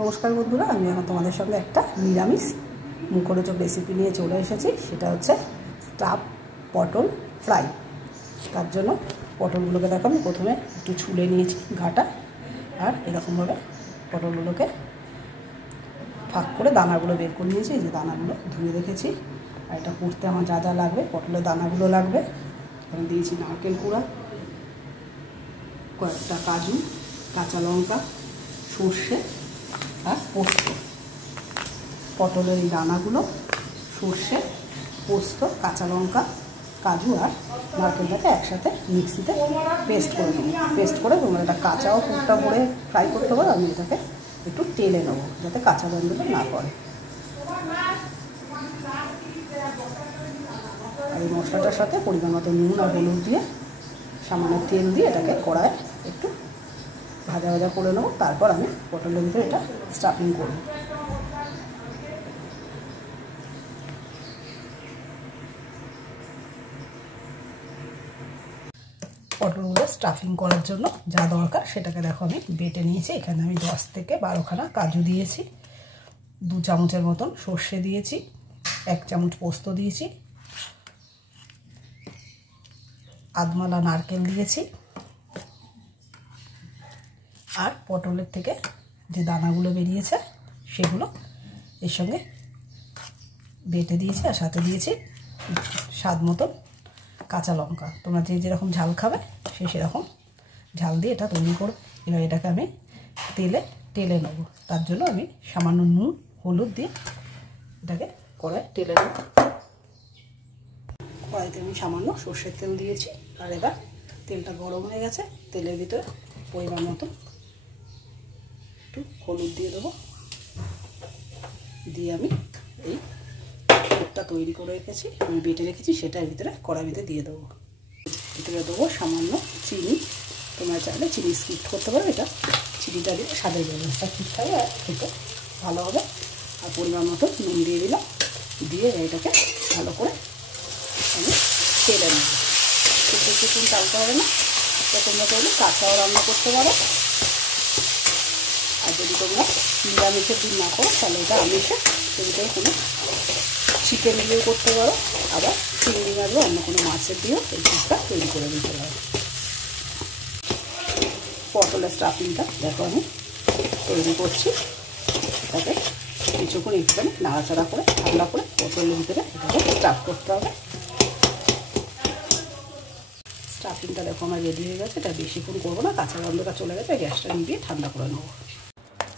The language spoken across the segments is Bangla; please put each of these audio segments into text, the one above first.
নমস্কার বন্ধুরা, আমি এখন তোমাদের সঙ্গে একটা নিরামিষ মুখরোচক রেসিপি নিয়ে চলে এসেছি। সেটা হচ্ছে স্টাফ পটল ফ্রাই। তার জন্য পটলগুলোকে দেখো আমি প্রথমে একটু ছুলে নিয়েছি গাটা, আর এরকমভাবে পটলগুলোকে ফাঁক করে দানাগুলো বের করে নিয়েছি। এই যে দানাগুলো ধুয়ে রেখেছি। আর এটা করতে আমার যা যা লাগবে, পটলের দানাগুলো লাগবে। এখানে দিয়েছি নারকেল কুড়া, কয়েকটা কাজু, কাঁচা লঙ্কা, সর্ষে আর পোস্ত। পটলের এই দানাগুলো সর্ষে, পোস্ত, কাঁচা লঙ্কা, কাজু আর নারকেলটাকে একসাথে মিক্সিতে পেস্ট করে নেবো। পেস্ট করে তোমরা এটা কাঁচাও পুরটা ভরে ফ্রাই করতে পারো। আমি এটাকে একটু তেলে নেবো যাতে কাঁচা গন্ধটা না পড়ে। আর এই মশলাটার সাথে পরিমাণ মতো নুন আর হলুদ দিয়ে সামান্য তেল দিয়ে এটাকে কড়ায় একটু ভাজা ভাজা করে নেবো। তারপর আমি পটলের ভিতরে এটা স্টাফিং করব। পটলগুলো স্টাফিং করার জন্য যা দরকার সেটাকে দেখো আমি বেটে নিয়েছি। এখানে আমি 10 থেকে 12খানা কাজু দিয়েছি, 2 চামচের মতন সর্ষে দিয়েছি, 1 চামচ পোস্ত দিয়েছি, আধমালা নারকেল দিয়েছি, আর পটলের থেকে যে দানাগুলো বেরিয়েছে সেগুলো এর সঙ্গে বেটে দিয়েছি। আর সাথে দিয়েছি স্বাদ মতন কাঁচা লঙ্কা। তোমরা যে যেরকম ঝাল খাবে সেরকম ঝাল দিয়ে এটা তৈরি করবে। এবার এটাকে আমি টেলে নেব। তার জন্য আমি সামান্য নুন হলুদ দিয়ে এটাকে কড়াই টেলে নেব। কড়াইতে আমি সামান্য সর্ষের তেল দিয়েছি। আর এবার তেলটা গরম হয়ে গেছে। তেলের ভিতরে পরিমাণ মতো একটু হলুদ দিয়ে দেবো। দিয়ে আমি এই পুরটা তৈরি করে রেখেছি, আমি বেটে রেখেছি, সেটা এর ভিতরে কড়ার ভিতরে দিয়ে দেবো। ভিতরে দেবো সামান্য চিনি। তোমরা চাইলে চিনি স্কিপ করতে পারো। এটা চিনিটা দিয়ে স্বাদের ব্যবস্থা ঠিক থাকে আর খেতে ভালো হবে। আর পরিমাণ মতো নুন দিয়ে দিলাম। দিয়ে এটাকে ভালো করে আমি তেলে নেব। খুব বেশিক্ষণ টালতে হবে না। তো তোমরা চাইলে কাঁচাও রান্না করতে পারো। আর যদি তোমরা নিরামিষের দিন না করো তাহলে এটা আমিষে সেটাই কোনো চিকেন দিয়েও করতে পারো। আবার চিংড়ি মাছ বা অন্য কোনো মাছের দিয়েও এই চিজটা তৈরি করে দিতে পারো। পটলের স্টাফিংটা দেখো আমি তৈরি করছি। তাতে কিছুক্ষণ একটু নাড়াচাড়া করে ঠান্ডা করে পটলের ভিতরে এটাকে স্টাফ করতে হবে। স্টাফিংটা দেখো আমার রেডি হয়ে গেছে। এটা বেশিক্ষণ করবো না, কাঁচা গন্ধটা চলে গেছে। গ্যাসটা নিভিয়ে ঠান্ডা করে নেবো।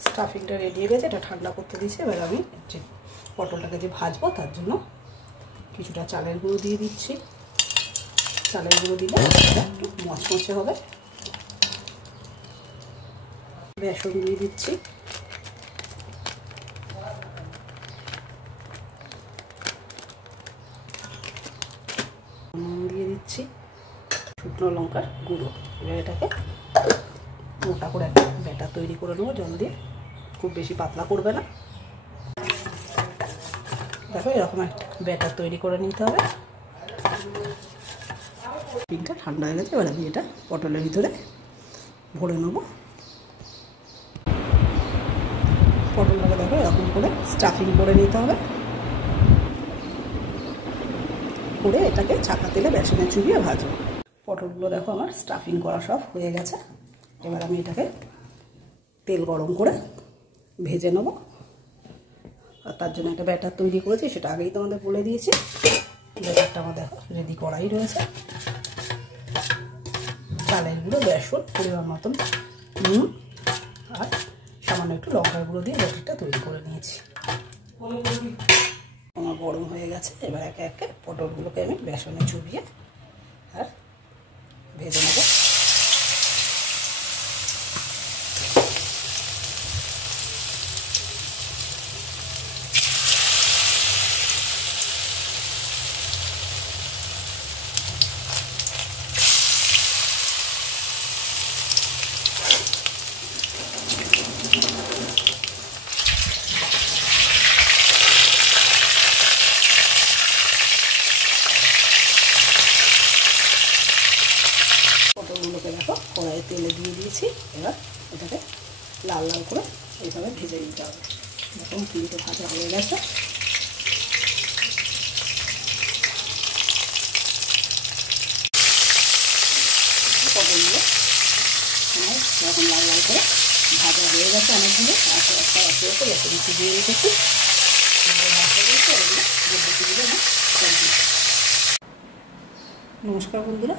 স্টাফিংটা রেডি হয়ে গেছে, এটা ঠান্ডা করতে দিয়েছি। এবার আমি যে পটলটাকে যে ভাজবো তার জন্য কিছুটা চালের গুঁড়ো দিয়ে দিচ্ছি। চালের গুঁড়ো দিলে একটু মচমচে হবে। বেসন দিয়ে দিচ্ছি। নুন দিয়ে দিচ্ছি, শুকনো লঙ্কার গুঁড়ো। এবার এটাকে মোটা করে একটা ব্যাটার তৈরি করে নেবো জল দিয়ে। খুব বেশি পাতলা করবে না। দেখো এরকম একটা ব্যাটার তৈরি করে নিতে হবে। স্টাফিংটা ঠান্ডা হয়ে গেছে। এবার আমি এটা পটলের ভিতরে ভরে নেবো। পটলটাকে দেখো এরকম করে স্টাফিং করে নিতে হবে। করে এটাকে ছাঁকা তেলে বেসনে চুবিয়ে ভাজবো। পটলগুলো দেখো আমার স্টাফিং করা সব হয়ে গেছে। এবার আমি এটাকে তেল গরম করে ভেজে নেবো। আর তার জন্য একটা ব্যাটার তৈরি করেছি, সেটা আগেই তোমাদের বলে দিয়েছি। ব্যাটারটা আমার দেখো রেডি করাই রয়েছে। চালের গুঁড়ো, বেসন, পরিমাণ মতন নুন আর সামান্য একটু লঙ্কার গুঁড়ো দিয়ে ব্যাটারটা তৈরি করে নিয়েছি। আমার গরম হয়ে গেছে। এবার একে একে পটলগুলোকে আমি বেসনে চুবিয়ে আর ভেজে নেব। পটলগুলোকে দেখো কড়াইয়ে তেলে দিয়ে দিয়েছি। এবার এটাকে লাল লাল করে এইভাবে ভেজে নিতে হবে। দেখুন তিনটে ভাজা হয়ে গেছে। পটলগুলো এরকম লাল লাল করে ভাজা হয়ে গেছে অনেকগুলো। একটা একটা কিছু দিয়ে রেখেছি। নমস্কার বন্ধুরা,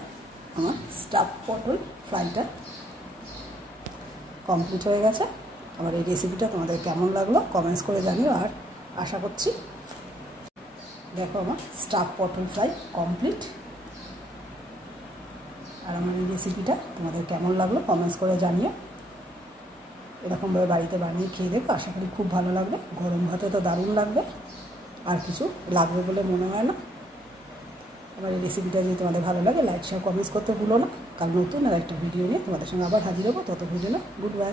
আমার স্টাফ পটল ফ্রাইটা কমপ্লিট হয়ে গেছে। আমার এই রেসিপিটা তোমাদের কেমন লাগলো কমেন্টস করে জানিও। আর আশা করছি দেখো আমার স্টাফ পটল ফ্রাই কমপ্লিট। আর আমার এই রেসিপিটা তোমাদের কেমন লাগলো কমেন্টস করে জানিও। এরকমভাবে বাড়িতে বানিয়ে খেয়ে দেখো, আশা করি খুব ভালো লাগবে। গরম ভাতে তো দারুণ লাগবে, আর কিছু লাগবে বলে মনে হয় না। আমার এই রেসিপিটা যদি তোমাদের ভালো লাগে লাইক শেয়ার কমেন্টস করতে ভুলো না। কাল নতুন আর একটা ভিডিও নিয়ে তোমাদের সঙ্গে আবার হাজির হবো। তত ভিডিও না, গুড বাই।